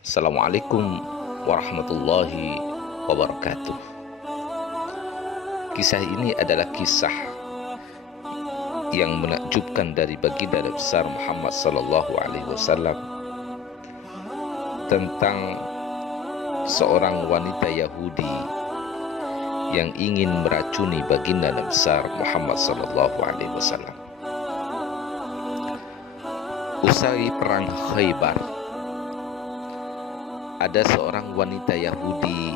Assalamualaikum warahmatullahi wabarakatuh. Kisah ini adalah kisah yang menakjubkan dari baginda besar Muhammad sallallahu alaihi wasallam tentang seorang wanita Yahudi yang ingin meracuni baginda besar Muhammad sallallahu alaihi wasallam. Usai perang Khaybar, ada seorang wanita Yahudi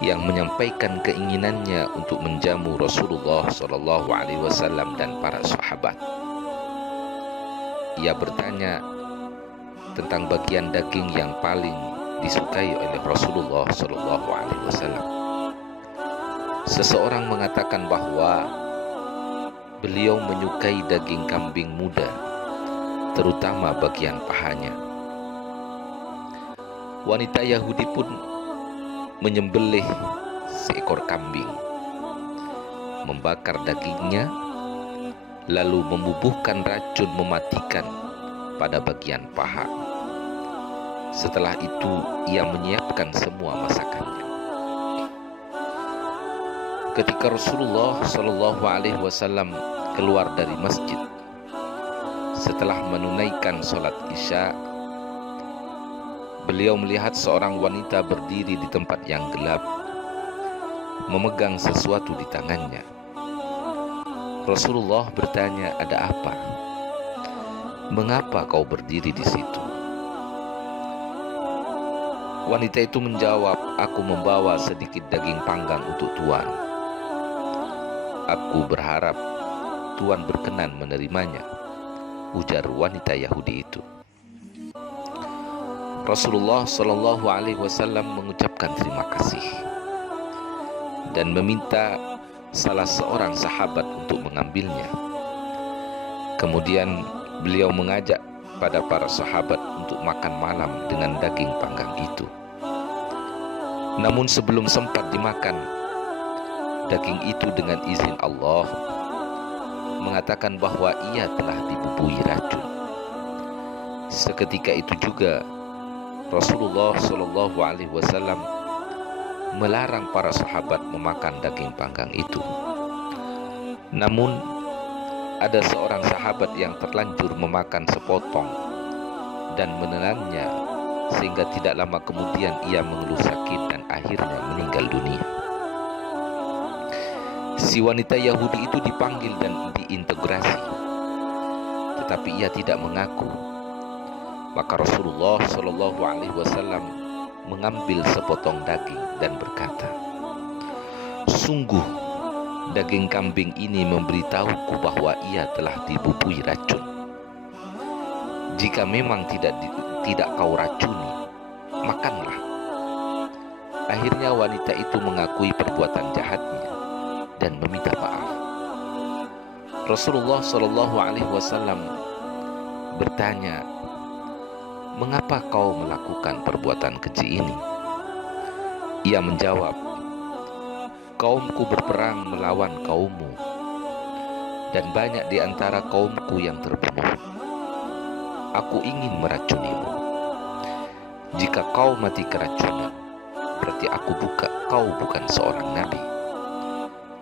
yang menyampaikan keinginannya untuk menjamu Rasulullah Shallallahu Alaihi Wasallam dan para sahabat. Ia bertanya tentang bagian daging yang paling disukai oleh Rasulullah Shallallahu Alaihi Wasallam. Seseorang mengatakan bahwa beliau menyukai daging kambing muda, terutama bagian pahanya. Wanita Yahudi pun menyembelih seekor kambing, membakar dagingnya, lalu membubuhkan racun mematikan pada bagian paha. Setelah itu ia menyiapkan semua masakannya. Ketika Rasulullah Shallallahu Alaihi Wasallam keluar dari masjid setelah menunaikan sholat Isya, beliau melihat seorang wanita berdiri di tempat yang gelap, memegang sesuatu di tangannya. Rasulullah bertanya, "Ada apa? Mengapa kau berdiri di situ?" Wanita itu menjawab, "Aku membawa sedikit daging panggang untuk Tuan. Aku berharap Tuan berkenan menerimanya," ujar wanita Yahudi itu. Rasulullah Shallallahu Alaihi Wasallam mengucapkan terima kasih dan meminta salah seorang sahabat untuk mengambilnya. Kemudian beliau mengajak pada para sahabat untuk makan malam dengan daging panggang itu. Namun sebelum sempat dimakan, daging itu dengan izin Allah mengatakan bahwa ia telah dibubuhi racun. Seketika itu juga Rasulullah Shallallahu Alaihi Wasallam melarang para sahabat memakan daging panggang itu. Namun ada seorang sahabat yang terlanjur memakan sepotong dan menelannya, sehingga tidak lama kemudian ia mengeluh sakit dan akhirnya meninggal dunia. Si wanita Yahudi itu dipanggil dan diintegrasi, tetapi ia tidak mengaku. Maka Rasulullah Shallallahu Alaihi Wasallam mengambil sepotong daging dan berkata, "Sungguh daging kambing ini memberitahuku bahwa ia telah dibubuhi racun. Jika memang tidak kau racuni, makanlah." Akhirnya wanita itu mengakui perbuatan jahatnya dan meminta maaf. Rasulullah Shallallahu Alaihi Wasallam bertanya, "Mengapa kau melakukan perbuatan keji ini?" Ia menjawab, "Kaumku berperang melawan kaummu, dan banyak di antara kaumku yang terbunuh. Aku ingin meracunimu. Jika kau mati keracunan, berarti kau bukan seorang nabi.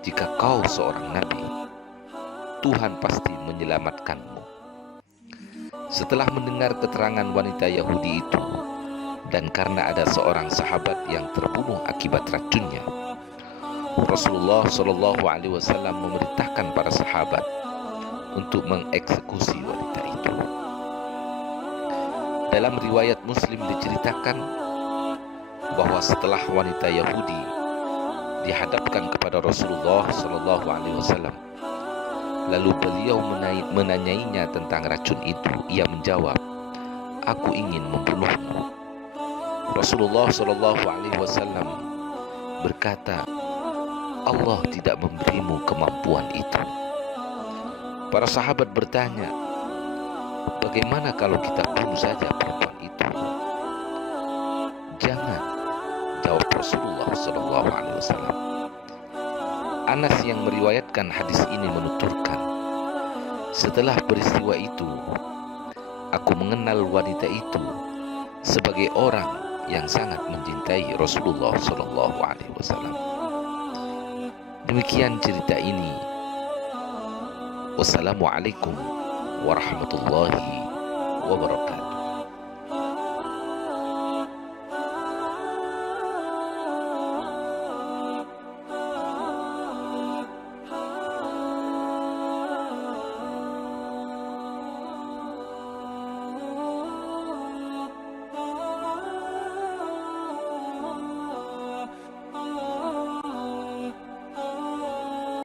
Jika kau seorang nabi, Tuhan pasti menyelamatkanmu." Setelah mendengar keterangan wanita Yahudi itu, dan karena ada seorang sahabat yang terbunuh akibat racunnya, Rasulullah Shallallahu Alaihi Wasallam memerintahkan para sahabat untuk mengeksekusi wanita itu. Dalam riwayat Muslim diceritakan bahwa setelah wanita Yahudi dihadapkan kepada Rasulullah Shallallahu Alaihi Wasallam, lalu beliau menanyainya tentang racun itu, ia menjawab, "Aku ingin membunuhmu." Rasulullah Shallallahu Alaihi Wasallam berkata, "Allah tidak memberimu kemampuan itu." Para sahabat bertanya, "Bagaimana kalau kita bunuh saja perempuan itu?" "Jangan," jawab Rasulullah Shallallahu Alaihi Wasallam. Anas yang meriwayatkan hadis ini menuturkan, "Setelah peristiwa itu, aku mengenal wanita itu sebagai orang yang sangat mencintai Rasulullah Shallallahu Alaihi Wasallam. Demikian cerita ini. Wassalamualaikum warahmatullahi wabarakatuh.